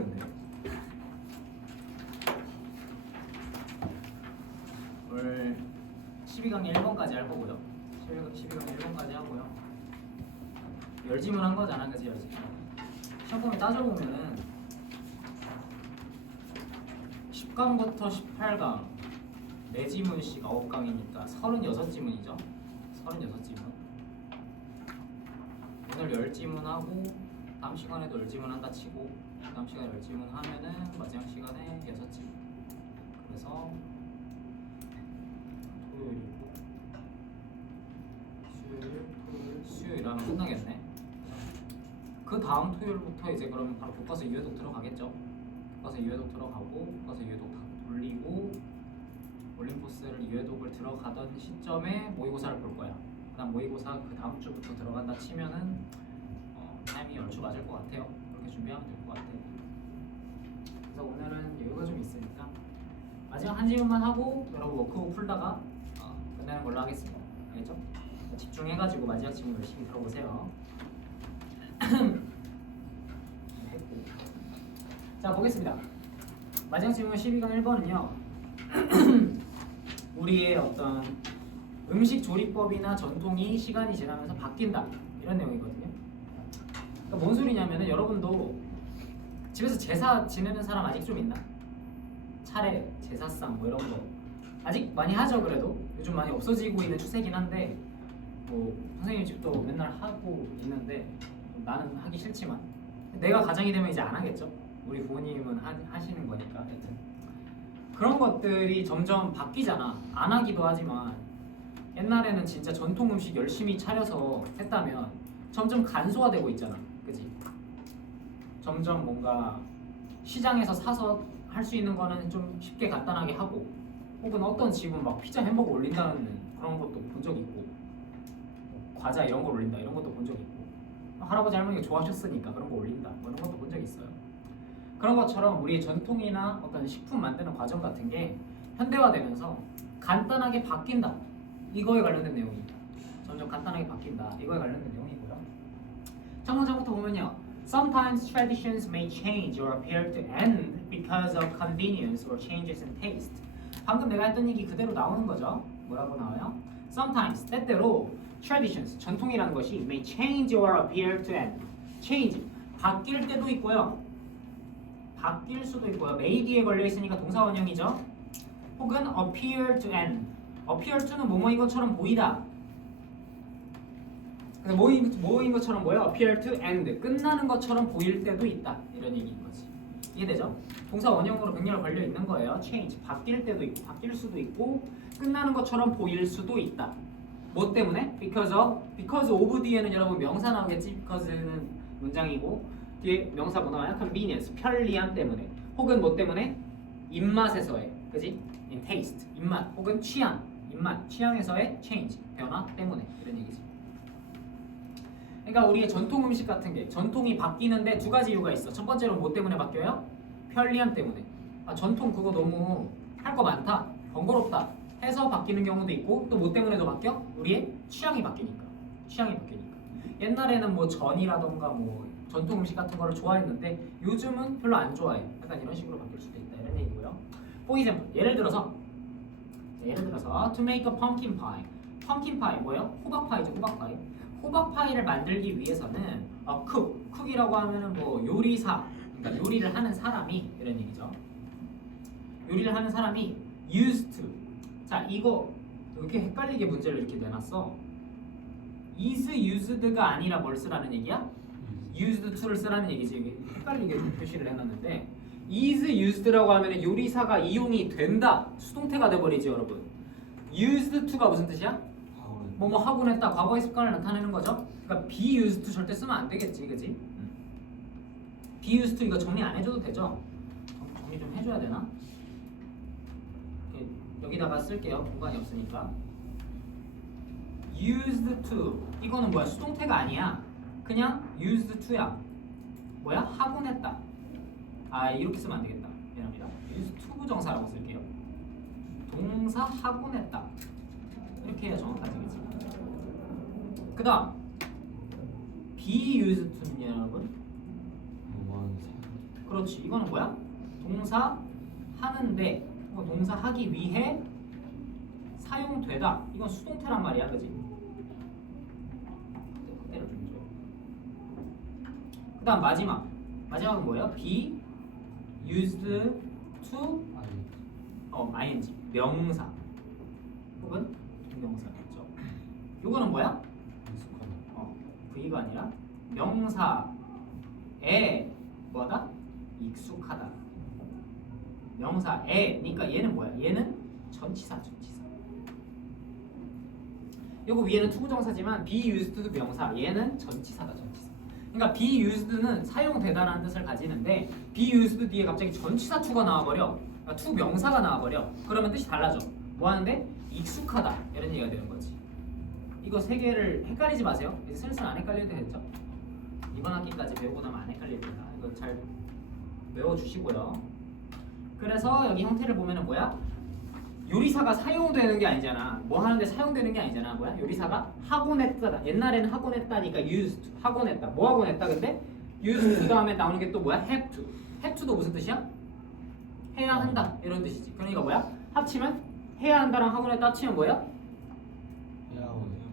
근데 오늘 12강의 1번까지 할 거고요. 12강의 1번까지 하고요. 열지문 한 거잖아, 그치? 열지문. 시험범위 따져보면은 10강부터 18강 4지문씩 9강이니까 36지문이죠. 36지문. 오늘 10지문 하고 다음 시간에도 10지문 한다 치고 다음 시간에 10지문 하면은 마지막 시간에 6지문. 그래서 토요일이고 수요일 하면 끝나겠네. 그 다음 토요일부터 이제 그러면 바로 교과서 유해독 들어가겠죠. 교과서 유해독 들어가고 교과서 유해독 다 돌리고 올림포스를 유해독을 들어가던 시점에 모의고사를 볼 거야. 그다음 모의고사 그 다음 주부터 들어간다 치면은 타이밍이 얼추 맞을 것 같아요. 그렇게 준비하면 될 것 같아요. 그래서 오늘은 여유가 좀 있으니까 마지막 한 질문만 하고 여러분 워크북 풀다가 끝내는 걸로 하겠습니다. 알겠죠? 집중해가지고 마지막 질문 열심히 들어보세요. 자, 보겠습니다. 마지막 질문 12강 1번은요. 우리의 어떤 음식 조리법이나 전통이 시간이 지나면서 바뀐다, 이런 내용이거든요. 그러니까 뭔 소리냐면은 여러분도 집에서 제사 지내는 사람 아직 좀 있나? 차례, 제사상 뭐 이런 거 아직 많이 하죠. 그래도 요즘 많이 없어지고 있는 추세긴 한데 뭐 선생님 집도 맨날 하고 있는데 나는 하기 싫지만 내가 가장이 되면 이제 안 하겠죠. 우리 부모님은 하시는 거니까. 하여튼 그런 것들이 점점 바뀌잖아. 안 하기도 하지만 옛날에는 진짜 전통 음식 열심히 차려서 했다면 점점 간소화되고 있잖아. 그치? 점점 뭔가 시장에서 사서 할 수 있는 거는 좀 쉽게 간단하게 하고, 혹은 어떤 집은 막 피자 햄버거 올린다는 그런 것도 본 적 있고, 과자 이런 거 올린다 이런 것도 본 적 있고, 할아버지 할머니가 좋아하셨으니까 그런 거 올린다 뭐 이런 것도 본 적 있어요. 그런 것처럼 우리의 전통이나 어떤 식품 만드는 과정 같은 게 현대화되면서 간단하게 바뀐다, 이거에 관련된 내용입니다. 점점 간단하게 바뀐다, 이거에 관련된 내용이고요. 첫 문장부터 보면요. Sometimes traditions may change or appear to end because of convenience or changes in taste. 방금 내가 했던 얘기 그대로 나오는 거죠. 뭐라고 나와요? Sometimes, 때때로 traditions, 전통이라는 것이 may change or appear to end. change, 바뀔 때도 있고요. 바뀔 수도 있고요. may 뒤에 걸려 있으니까 동사 원형이죠. 혹은 appear to end. appear to는 뭐뭐인 것처럼 보이다. 뭐인 것처럼 뭐예요? appear to end. 끝나는 것처럼 보일 때도 있다. 이런 얘기인 거지. 이해되죠? 동사 원형으로 병렬 걸려 있는 거예요. change, 바뀔 때도 있고 바뀔 수도 있고 끝나는 것처럼 보일 수도 있다. 뭐 때문에? because of 뒤에는 여러분 명사 나오겠지? because는 문장이고 뒤에 명사 뭐 나와요? convenience, 편리함 때문에. 혹은 뭐 때문에? 입맛에서의, 그지? in taste, 입맛 혹은 취향, 입맛, 취향에서의 change, 변화 때문에, 이런 얘기지. 그러니까 우리의 전통 음식 같은 게 전통이 바뀌는데 두 가지 이유가 있어. 첫 번째로 뭐 때문에 바뀌어요? 편리함 때문에. 아, 전통 그거 너무 할 거 많다, 번거롭다 해서 바뀌는 경우도 있고, 또 뭐 때문에도 바뀌어? 우리의 취향이 바뀌니까. 취향이 바뀌니까. 옛날에는 뭐 전이라던가 뭐 전통 음식 같은 거를 좋아했는데 요즘은 별로 안 좋아해. 약간 이런 식으로 바뀔 수도 있다, 이런 얘기고요. For example, 예를 들어서 to make a pumpkin pie. pumpkin pie 뭐예요? 호박파이죠, 호박파이. 호박파이를 만들기 위해서는 cook이라고 하면은 뭐 요리사, 그러니까 요리를 하는 사람이, 이런 얘기죠. 요리를 하는 사람이 used to. 자, 이거 이렇게 헷갈리게 문제를 이렇게 내놨어. is used가 아니라 뭘 쓰라는 얘기야? used to를 쓰라는 얘기지. 이게 헷갈리게 표시를 해놨는데 is used라고 하면 요리사가 이용이 된다, 수동태가 돼버리지 여러분. used to가 무슨 뜻이야? 뭐뭐 하곤 했다, 과거의 습관을 나타내는 거죠. 그러니까 be used to 절대 쓰면 안 되겠지, 그지? be used to 이거 정리 안 해줘도 되죠? 정리 좀 해줘야 되나? 여기다가 쓸게요. 공간이 없으니까. used to 이거는 뭐야? 수동태가 아니야. 그냥 used to야. 뭐야? 하곤 했다. 아, 이렇게 쓰면 안 되겠다. 미안합니다. used to 부정사라고 쓸게요. 동사 하곤 했다. 이렇게 해야 정확하지, 그치? 그 다음 be used to는 여러분 그렇지. 이거는 뭐야? 동사 하는데 동사 하기 위해 사용되다. 이건 수동태란 말이야, 그지? 그대로 좀 줘요. 그다음 마지막은 뭐예요? be used to ing 명사 혹은 동명사겠죠. 이거는 뭐야? V가 아니라 명사에 뭐다? 익숙하다. 명사에. 그러니까 얘는 뭐야? 얘는 전치사. 요거 위에는 투부정사지만 be used도 명사. 얘는 전치사다. 그러니까 be used는 사용되다라는 뜻을 가지는데 be used 뒤에 갑자기 전치사 to가 나와버려. 그러니까 to 명사가 나와버려. 그러면 뜻이 달라져. 뭐 하는데? 익숙하다. 이런 얘기가 되는 거지. 이거 세 개를 헷갈리지 마세요. 이제 슬슬 안 헷갈릴 때 됐죠? 이번 학기까지 배우고 나면 안 헷갈릴 거야. 이거 잘 외워주시고요. 그래서 여기 형태를 보면은 뭐야? 요리사가 사용되는 게 아니잖아. 뭐 하는데 사용되는 게 아니잖아. 뭐야? 요리사가 하곤 했다. 옛날에는 하곤 했다니까 used. 하곤 했다. 뭐 하곤 했다 근데? used 그 다음에 나오는 게 또 뭐야? have to. have to도 무슨 뜻이야? 해야 한다. 이런 뜻이지. 그러니까 뭐야? 합치면 해야 한다랑 하곤 했다 합치면 뭐야?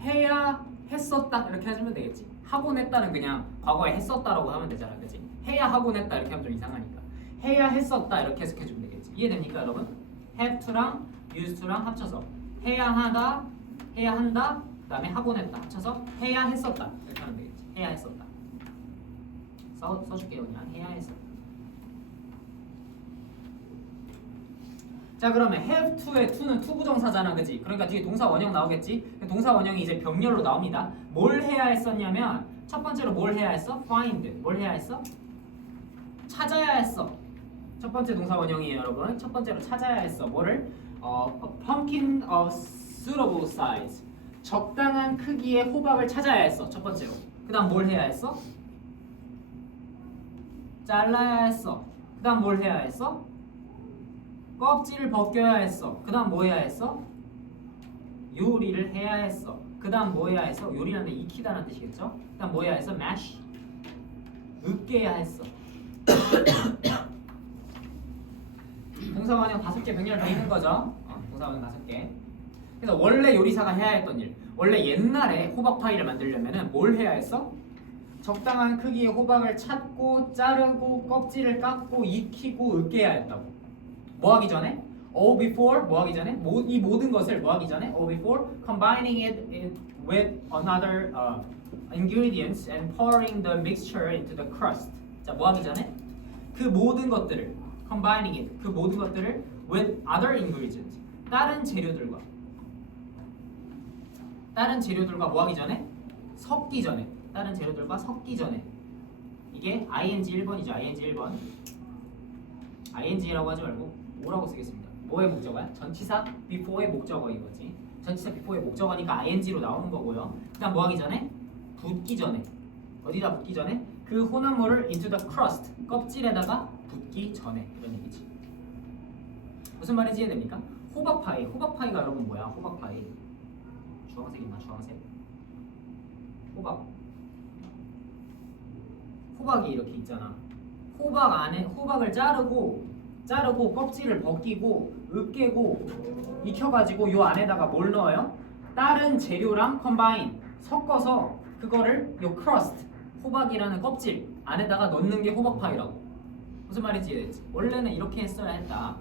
해야 했었다. 이렇게 하시면 되겠지. 하곤 했다는 그냥 과거에 했었다라고 하면 되잖아. 그치? 해야 하곤 했다 이렇게 하면 좀 이상하니까. 해야 했었다 이렇게 해석해주면 되겠지. 이해됩니까 여러분? have to랑 used to랑 합쳐서 해야 하다, 해야 한다, 그 다음에 하곤 했다 합쳐서 해야 했었다 이렇게 하면 되겠지. 해야 했었다. 써줄게요. 그냥 해야 했었다. 자 그러면 have to의 to는 투부정사잖아. 그치? 그러니까 뒤에 동사 원형 나오겠지? 동사 원형이 이제 병렬로 나옵니다. 뭘 해야 했었냐면 첫 번째로 뭘 해야 했어? find. 뭘 해야 했어? 찾아야 했어. 첫 번째 동사 원형이에요 여러분. 첫 번째로 찾아야 했어. 뭐를? pumpkin of suitable size. 적당한 크기의 호박을 찾아야 했어. 첫 번째로. 그 다음 뭘 해야 했어? 잘라야 했어. 그 다음 뭘 해야 했어? 껍질을 벗겨야 했어. 그 다음 뭐 해야 했어? 요리를 해야 했어. 그 다음 뭐 해야 했어? 요리라는 데 익히다는 뜻이겠죠? 그 다음 뭐 해야 했어? mash. 으깨야 했어. 동사원형 5개 병렬 돼 있는 거죠? 동사원형 5개. 그래서 원래 요리사가 해야 했던 일. 원래 옛날에 호박 파이를 만들려면은 뭘 해야 했어? 적당한 크기의 호박을 찾고 자르고 껍질을 깎고 익히고 으깨야 했다고. 뭐 하기 전에? all before 뭐 하기 전에? 이 모든 것을 뭐 하기 전에? all before combining it with another ingredients and pouring the mixture into the crust. 자, 뭐 하기 전에? 그 모든 것들을 combining it 그 모든 것들을 with other ingredients 다른 재료들과 뭐 하기 전에? 섞기 전에. 다른 재료들과 섞기 전에. 이게 ing 1번이죠. ing 1번. ing라고 하지 말고 뭐라고 쓰겠습니다. 뭐의 목적어야? 전치사 before의 목적어인 거지. 전치사 before의 목적어니까 ing로 나오는 거고요. 그다음 뭐 하기 전에? 붓기 전에. 어디다 붓기 전에? 그 혼합물을 into the crust 껍질에다가 붓기 전에. 이런 얘기지. 무슨 말인지 이해됩니까? 호박파이가 여러분 뭐야? 호박파이 주황색 있나? 주황색? 호박이 이렇게 있잖아. 호박 안에 호박을 자르고 껍질을 벗기고 으깨고 익혀가지고 요 안에다가 뭘 넣어요? 다른 재료랑 컴바인 섞어서 그거를 요 crust 호박이라는 껍질 안에다가 넣는 게 호박파이라고. 무슨 말인지 이해됐지? 원래는 이렇게 했어야 했다.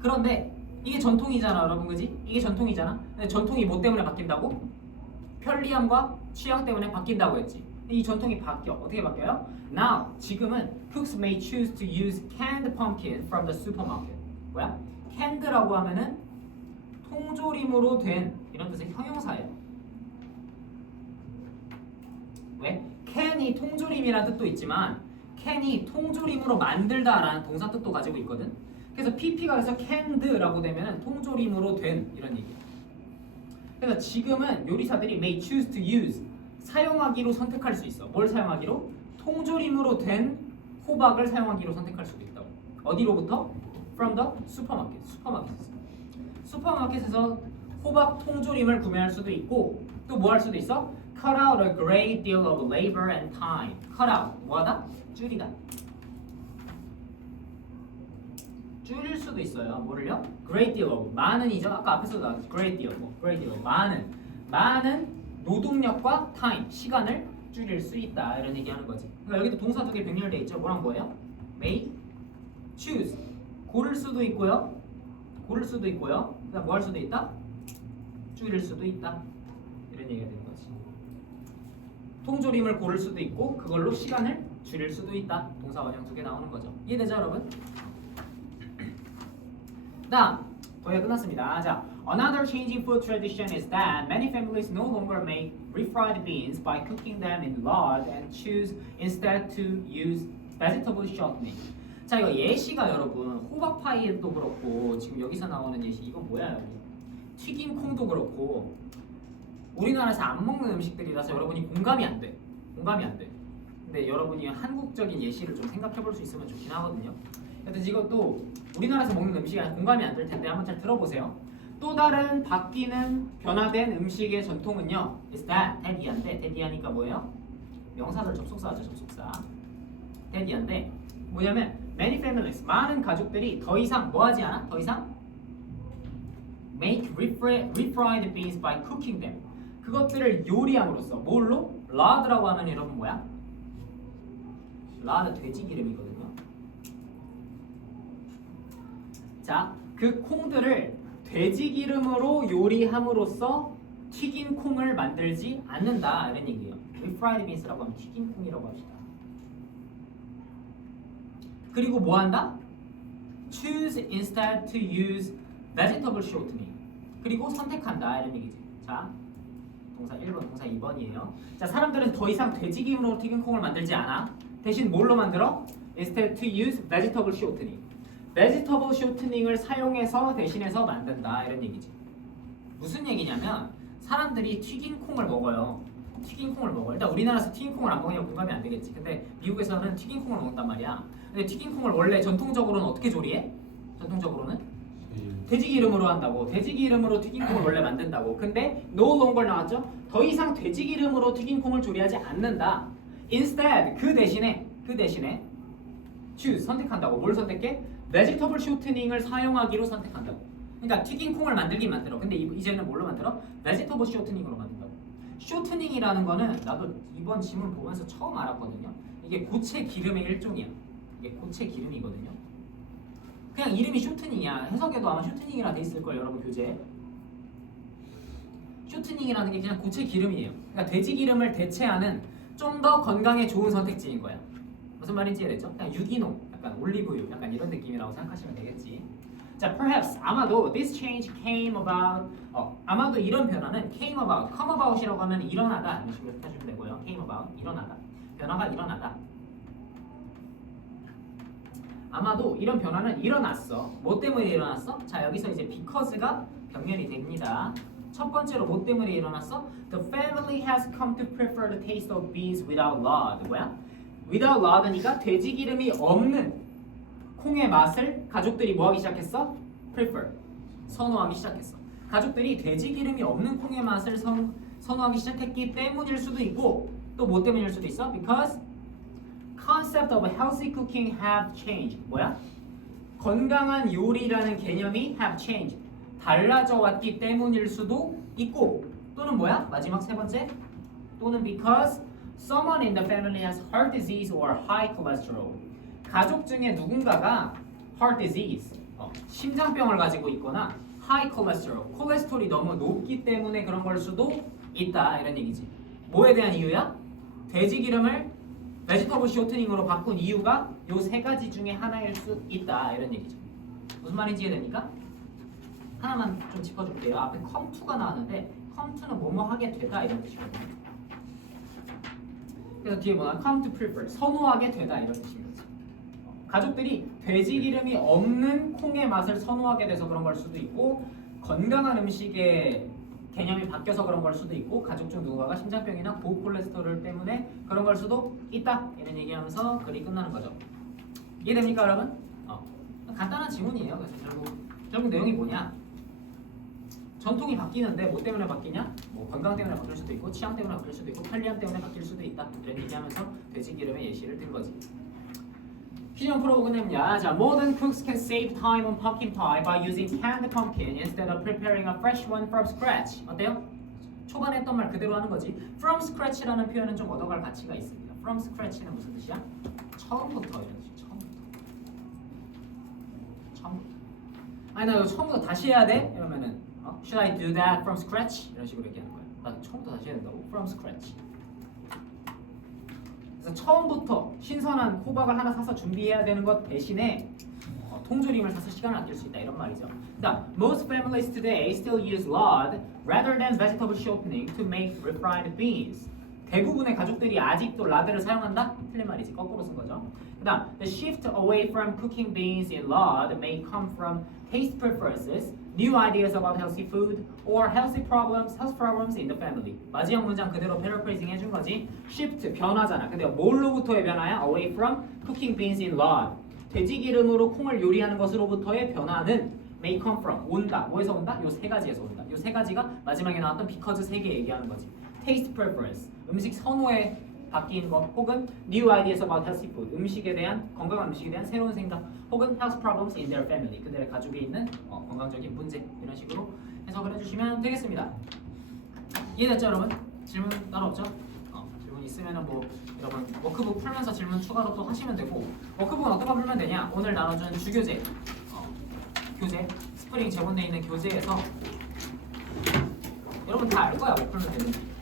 그런데 이게 전통이잖아 여러분. 그지? 이게 전통이잖아. 근데 전통이 뭐 때문에 바뀐다고? 편리함과 취향 때문에 바뀐다고 했지. 이 전통이 바뀌어. 어떻게 바뀌어요? Now, 지금은 cooks may choose to use canned pumpkin from the supermarket. 뭐야? canned라고 하면은 통조림으로 된 이런 뜻의 형용사예요. 왜? can이 통조림이라는 뜻도 있지만 can이 통조림으로 만들다라는 동사 뜻도 가지고 있거든. 그래서 pp가 그래서 canned라고 되면은 통조림으로 된 이런 얘기야. 그래서 지금은 요리사들이 may choose to use 사용하기로 선택할 수 있어. 뭘 사용하기로? 통조림으로 된 호박을 사용하기로 선택할 수도 있다고. 어디로부터? From the supermarket. 슈퍼마켓에서 호박 통조림을 구매할 수도 있고 또 뭐 할 수도 있어? Cut out a great deal of labor and time. Cut out 뭐하다? 줄이다. 줄일 수도 있어요. 뭐를요? great deal of 많은이죠. 아까 앞에서도 나왔죠. great deal, great deal of 많은 노동력과 time 시간을 줄일 수 있다 이런 얘기하는 거지. 그러니까 여기도 동사 두 개 병렬돼 있죠. 뭐랑 뭐예요? may, choose 고를 수도 있고요. 그다음 뭐 할 수도 있다? 줄일 수도 있다 이런 얘기가 되는 거지. 통조림을 고를 수도 있고 그걸로 시간을 줄일 수도 있다. 동사 원형 두 개 나오는 거죠. 이해되죠 여러분? 다음 거의 끝났습니다. 자, another changing food tradition is that many families no longer make refried beans by cooking them in lard and choose instead to use vegetable shortening. 자, 이거 예시가 여러분 호박 파이도 그렇고 지금 여기서 나오는 예시 이건 뭐야 여기? 튀긴 콩도 그렇고 우리나라에서 안 먹는 음식들이라서 여러분이 공감이 안 돼. 근데 여러분이 한국적인 예시를 좀 생각해 볼 수 있으면 좋긴 하거든요. 하여튼 이것도 우리나라에서 먹는 음식이 공감이 안 될 텐데 한번 잘 들어보세요. 또 다른 바뀌는 변화된 음식의 전통은요. is that 대디한데 대디하니까 뭐예요? 명사절 접속사죠. 접속사. 대디한데 뭐냐면 many families 많은 가족들이 더 이상 뭐 하지 않아? 더 이상 make refried beans by cooking them. 그것들을 요리함으로써 뭘로? lard라고 하면 여러분 뭐야? lard 돼지 기름이거든요. 자, 그 콩들을 돼지 기름으로 요리함으로써 튀긴 콩을 만들지 않는다 이런 얘기예요. refried beans라고 하면 튀긴 콩이라고 합시다. 그리고 뭐 한다? choose instead to use vegetable shortening. 그리고 선택한다 이런 얘기지. 자, 동사 1번, 동사 2번이에요. 자, 사람들은 더 이상 돼지 기름으로 튀긴 콩을 만들지 않아. 대신 뭘로 만들어? instead to use vegetable shortening. vegetable shortening을 사용해서 대신해서 만든다 이런 얘기지. 무슨 얘기냐면 사람들이 튀긴 콩을 먹어요. 일단 우리나라에서 튀긴 콩을 안 먹으면 공감이 안 되겠지. 근데 미국에서는 튀긴 콩을 먹는단 말이야. 근데 튀긴 콩을 원래 전통적으로는 어떻게 조리해? 전통적으로는 돼지 기름으로 한다고. 돼지 기름으로 튀긴 콩을 원래 만든다고. 근데 no longer 나왔죠? 더 이상 돼지 기름으로 튀긴 콩을 조리하지 않는다. instead 그 대신에 choose 선택한다고. 뭘 선택해? vegetable shortening을 사용하기로 선택한다고. 그러니까 튀긴 콩을 만들긴 만들어. 근데 이제는 뭘로 만들어? vegetable shortening으로 만든다고. shortening이라는 거는 나도 이번 지문 보면서 처음 알았거든요. 이게 고체 기름의 일종이야. 이게 고체 기름이거든요. 그냥 이름이 쇼트닝이야. 해석에도 아마 쇼트닝이라 돼 있을 걸 여러분 교재에. 쇼트닝이라는 게 그냥 고체 기름이에요. 그러니까 돼지 기름을 대체하는 좀 더 건강에 좋은 선택지인 거야. 무슨 말인지 이해되죠? 그냥 유기농, 약간 올리브유, 약간 이런 느낌이라고 생각하시면 되겠지. 자, perhaps 아마도 this change came about. 아마도 이런 변화는 came about이라고 하면 일어나다 이런 식으로 해주시면 되고요. came about 일어나다, 변화가 일어나다. 아마도 이런 변화는 일어났어. 뭐 때문에 일어났어? 자, 여기서 이제 because가 병렬이 됩니다. 첫 번째로 뭐 때문에 일어났어? The family has come to prefer the taste of beans without lard. 뭐야? without lard니까 돼지 기름이 없는 콩의 맛을 가족들이 뭐 하기 시작했어? prefer. 선호하기 시작했어. 가족들이 돼지 기름이 없는 콩의 맛을 선호하기 시작했기 때문일 수도 있고 또 뭐 때문일 수도 있어? Because concept of healthy cooking have changed. 뭐야? 건강한 요리라는 개념이 have changed. 달라져 왔기 때문일 수도 있고 또는 뭐야? 마지막 세 번째. 또는 because someone in the family has heart disease or high cholesterol. 가족 중에 누군가가 heart disease, 심장병을 가지고 있거나 high cholesterol, 콜레스테롤이 너무 높기 때문에 그런 걸 수도 있다 이런 얘기지. 뭐에 대한 이유야? 돼지 기름을 vegetable shortening으로 바꾼 이유가 요 세 가지 중에 하나일 수 있다 이런 얘기죠. 무슨 말인지 이해됩니까? 하나만 좀 짚어줄게요. 앞에 come to가 나왔는데 come to는 뭐뭐 하게 되다 이런 뜻이거든요. 그래서 뒤에 뭐냐? come to prefer, 선호하게 되다 이런 뜻입니다. 가족들이 돼지 기름이 없는 콩의 맛을 선호하게 돼서 그런 걸 수도 있고 건강한 음식의 개념이 바뀌어서 그런 걸 수도 있고 가족 중 누군가가 심장병이나 고콜레스테롤 때문에 그런 걸 수도 있다 이런 얘기하면서 글이 끝나는 거죠. 이해됩니까 여러분? 간단한 지문이에요. 그래서 결국 내용이 뭐냐? 전통이 바뀌는데 뭐 때문에 바뀌냐? 뭐 건강 때문에 바뀔 수도 있고 취향 때문에 바뀔 수도 있고 편리함 때문에 바뀔 수도 있다 이런 얘기하면서 돼지 기름의 예시를 든 거지. 시험 프로그램이야. 자, modern cooks can save time on pumpkin pie by using canned pumpkin instead of preparing a fresh one from scratch. 어때요? 초반에 했던 말 그대로 하는 거지. From scratch라는 표현은 좀 얻어갈 가치가 있습니다. From scratch는 무슨 뜻이야? 처음부터 이런 뜻이. 처음부터. 아니 나 이거 처음부터 다시 해야 돼? 이러면은 Should I do that from scratch? 이런 식으로 얘기하는 거야. 나 처음부터 다시 해야 된다고? From scratch. 그래서 처음부터 신선한 호박을 하나 사서 준비해야 되는 것 대신에 통조림을 사서 시간을 아낄 수 있다 이런 말이죠. 그다음, most families today still use lard rather than vegetable shortening to make refried beans. 대부분의 가족들이 아직도 라드를 사용한다? 틀린 말이지. 거꾸로 쓴 거죠. 그다음, the shift away from cooking beans in lard may come from taste preferences, new ideas about healthy food, or health problems in the family. 마지막 문장 그대로 패러프레이징 해준 거지. shift 변화잖아. 근데 뭘로부터의 변화야? away from cooking beans in lard. 돼지 기름으로 콩을 요리하는 것으로부터의 변화는 may come from 온다. 뭐에서 온다? 요 세 가지에서 온다. 요 세 가지가 마지막에 나왔던 because 세 개 얘기하는 거지. taste preference 음식 선호에 바뀐 것 혹은 new ideas about healthy food 음식에 대한 건강한 음식에 대한 새로운 생각 혹은 health problems in their family 그들의 가족에 있는 건강적인 문제 이런 식으로 해석을 해주시면 되겠습니다. 이해됐죠 여러분? 질문 따로 없죠? 질문 있으면은 뭐 여러분 워크북 풀면서 질문 추가로 또 하시면 되고 워크북은 어떻게 풀면 되냐? 오늘 나눠준 주교재 교재 스프링 제본되어 있는 교재에서 여러분 다 알 거야 못 풀면 되는지